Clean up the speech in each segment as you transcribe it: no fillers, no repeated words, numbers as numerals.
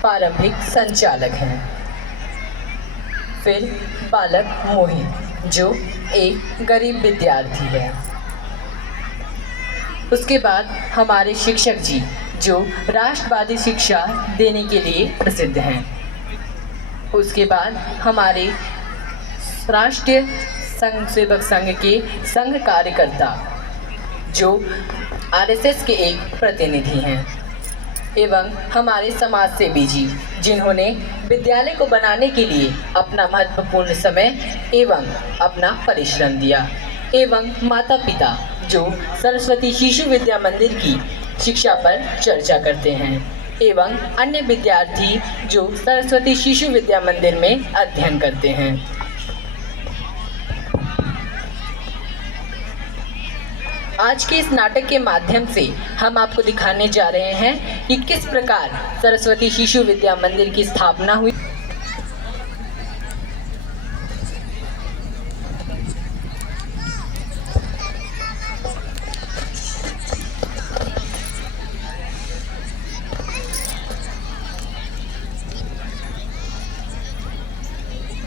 प्रारंभिक संचालक हैं। फिर बालक मोहित जो एक गरीब विद्यार्थी है। उसके बाद हमारे शिक्षक जी जो राष्ट्रवादी शिक्षा देने के लिए प्रसिद्ध हैं। उसके बाद हमारे राष्ट्रीय संघ सेवक संघ के संघ कार्यकर्ता जो आरएसएस के एक प्रतिनिधि हैं, एवं हमारे समाज सेवी जी जिन्होंने विद्यालय को बनाने के लिए अपना महत्वपूर्ण समय एवं अपना परिश्रम दिया, एवं माता पिता जो सरस्वती शिशु विद्या मंदिर की शिक्षा पर चर्चा करते हैं, एवं अन्य विद्यार्थी जो सरस्वती शिशु विद्या मंदिर में अध्ययन करते हैं। आज के इस नाटक के माध्यम से हम आपको दिखाने जा रहे हैं कि किस प्रकार सरस्वती शिशु विद्या मंदिर की स्थापना हुई।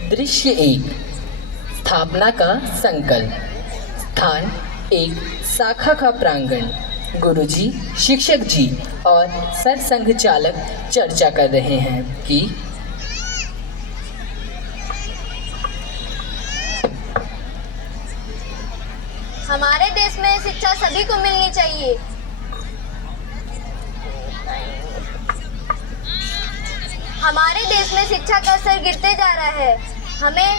दृश्य 1, स्थापना का संकल्प। स्थान एक शाखा का प्रांगण। गुरुजी, शिक्षक जी और सरसंघ चालक चर्चा कर रहे हैं कि हमारे देश में शिक्षा सभी को मिलनी चाहिए। हमारे देश में शिक्षा का स्तर गिरते जा रहा है। हमें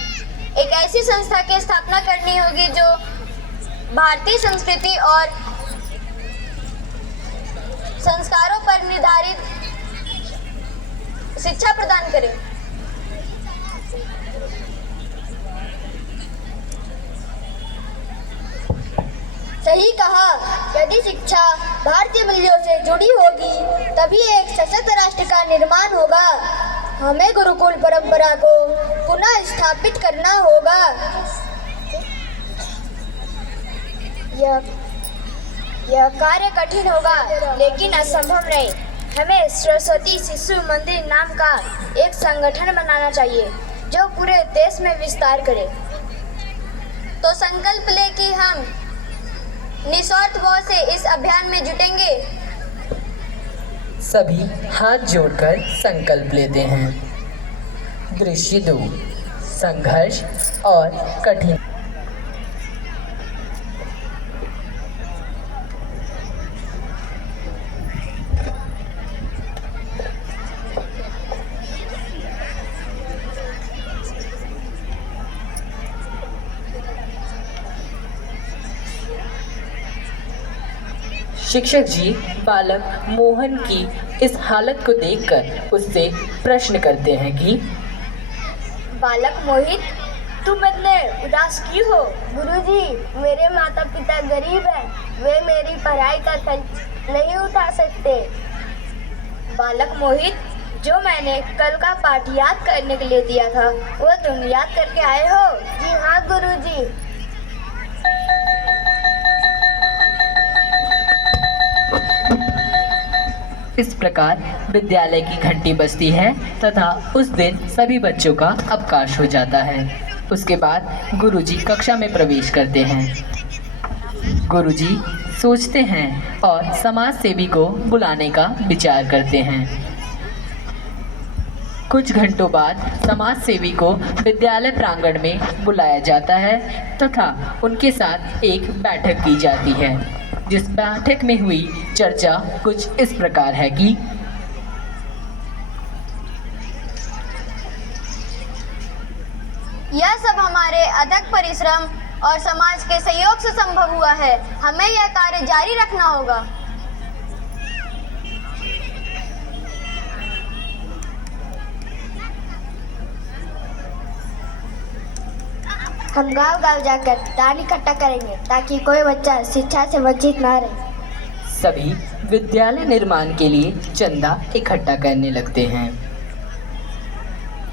एक ऐसी संस्था की स्थापना करनी होगी जो भारतीय संस्कृति और संस्कारों पर निर्धारित शिक्षा प्रदान करे। सही कहा, यदि शिक्षा भारतीय मूल्यों से जुड़ी होगी तभी एक सशक्त राष्ट्र का निर्माण होगा। हमें गुरुकुल परंपरा को पुनः स्थापित करना होगा। यह कार्य कठिन होगा लेकिन असंभव नहीं। हमें सरस्वती शिशु मंदिर नाम का एक संगठन बनाना चाहिए जो पूरे देश में विस्तार करे। तो संकल्प ले कि हम निस्वार्थ भाव से इस अभियान में जुटेंगे। सभी हाथ जोड़कर संकल्प लेते हैं। दृश्य 2, संघर्ष और कठिन। शिक्षक जी बालक मोहन की इस हालत को देखकर उससे प्रश्न करते हैं कि बालक मोहित, तुम इतने उदास क्यों हो? गुरुजी, मेरे माता पिता गरीब हैं, वे मेरी पढ़ाई का खर्च नहीं उठा सकते। बालक मोहित, जो मैंने कल का पाठ याद करने के लिए दिया था वो तुम याद करके आए हो? जी हाँ गुरुजी। इस प्रकार विद्यालय की घंटी बजती है तथा उस दिन सभी बच्चों का अवकाश हो जाता है। उसके बाद गुरुजी कक्षा में प्रवेश करते हैं। गुरुजी सोचते हैं और समाज सेवी को बुलाने का विचार करते हैं। कुछ घंटों बाद समाज सेवी को विद्यालय प्रांगण में बुलाया जाता है तथा उनके साथ एक बैठक की जाती है, जिस बैठक में हुई चर्चा कुछ इस प्रकार है कि यह सब हमारे अथक परिश्रम और समाज के सहयोग से संभव हुआ है। हमें यह कार्य जारी रखना होगा। हम गांव-गांव जाकर दान इकट्ठा करेंगे ताकि कोई बच्चा शिक्षा से वंचित ना रहे। सभी विद्यालय निर्माण के लिए चंदा इकट्ठा करने लगते हैं।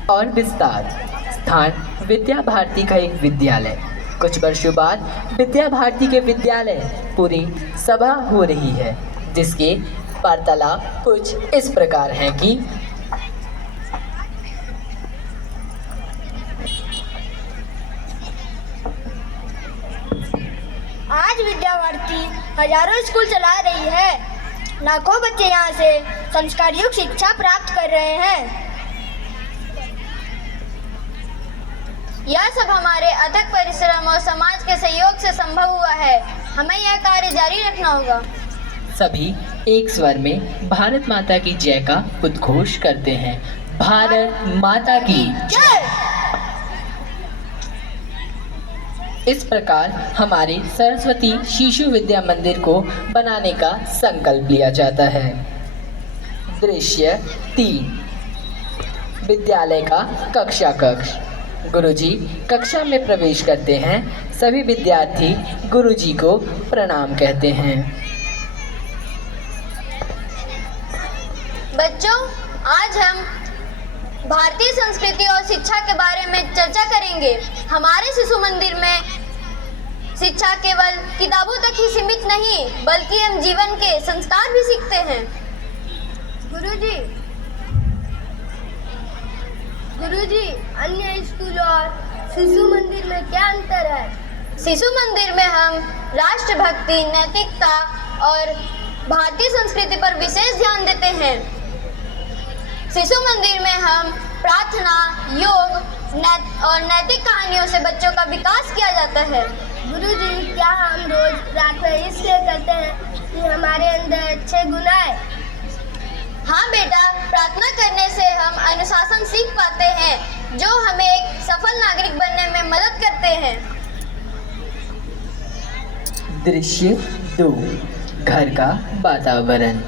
और विस्तार। स्थान विद्या भारती का एक विद्यालय। कुछ वर्षों बाद विद्या भारती के विद्यालय पूरी सभा हो रही है, जिसके वार्तालाप कुछ इस प्रकार हैं कि हजारों स्कूल चला रही है। लाखों बच्चे यहाँ से संस्कारयुक्त शिक्षा प्राप्त कर रहे हैं। यह सब हमारे अथक परिश्रम और समाज के सहयोग से संभव हुआ है। हमें यह कार्य जारी रखना होगा। सभी एक स्वर में भारत माता की जय का उद्घोष करते हैं। भारत माता की जय। इस प्रकार हमारे सरस्वती शिशु विद्या मंदिर को बनाने का संकल्प लिया जाता है। दृश्य 3, विद्यालय का कक्षा कक्ष। गुरुजी कक्षा में प्रवेश करते हैं। सभी विद्यार्थी गुरुजी को प्रणाम कहते हैं। बच्चों, आज हम भारतीय संस्कृति और शिक्षा के बारे में चर्चा करेंगे। हमारे शिशु मंदिर में शिक्षा केवल किताबों तक ही सीमित नहीं, बल्कि हम जीवन के संस्कार भी सीखते हैं। गुरुजी, अन्य स्कूल और शिशु मंदिर में क्या अंतर है? शिशु मंदिर में हम राष्ट्रभक्ति, नैतिकता और भारतीय संस्कृति पर विशेष ध्यान देते हैं। शिशु मंदिर में हम प्रार्थना, योग और नैतिक कहानियों से बच्चों का विकास किया जाता है। गुरुजी, क्या हम रोज प्रार्थना इसलिए करते हैं कि हमारे अंदर अच्छे गुण आए? हाँ बेटा, प्रार्थना करने से हम अनुशासन सीख पाते हैं, जो हमें एक सफल नागरिक बनने में मदद करते हैं। दृश्य 2, घर का वातावरण।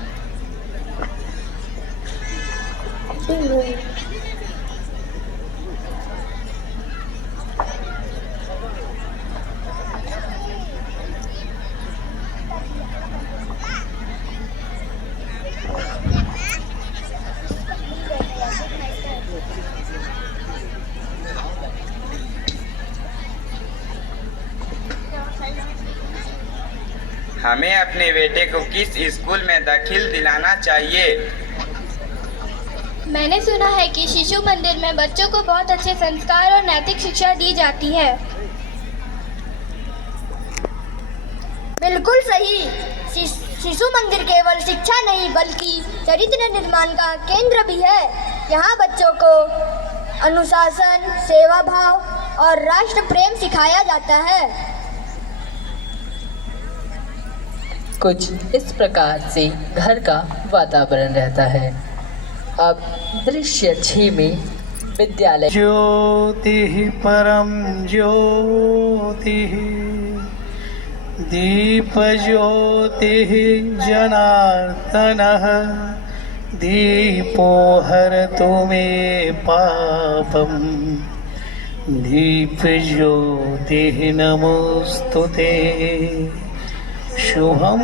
हमें अपने बेटे को किस स्कूल में दाखिल दिलाना चाहिए? मैंने सुना है कि शिशु मंदिर में बच्चों को बहुत अच्छे संस्कार और नैतिक शिक्षा दी जाती है। बिल्कुल सही। शिशु मंदिर केवल शिक्षा नहीं, बल्कि चरित्र निर्माण का केंद्र भी है। यहाँ बच्चों को अनुशासन, सेवा भाव और राष्ट्र प्रेम सिखाया जाता है। कुछ इस प्रकार से घर का वातावरण रहता है। अब दृश्य 6 में विद्यालय। ज्योति परम ज्योति दीप ज्योति जनार्दन दीपो हरतु मे पापम दीप ज्योति नमोस्तुते शुभम।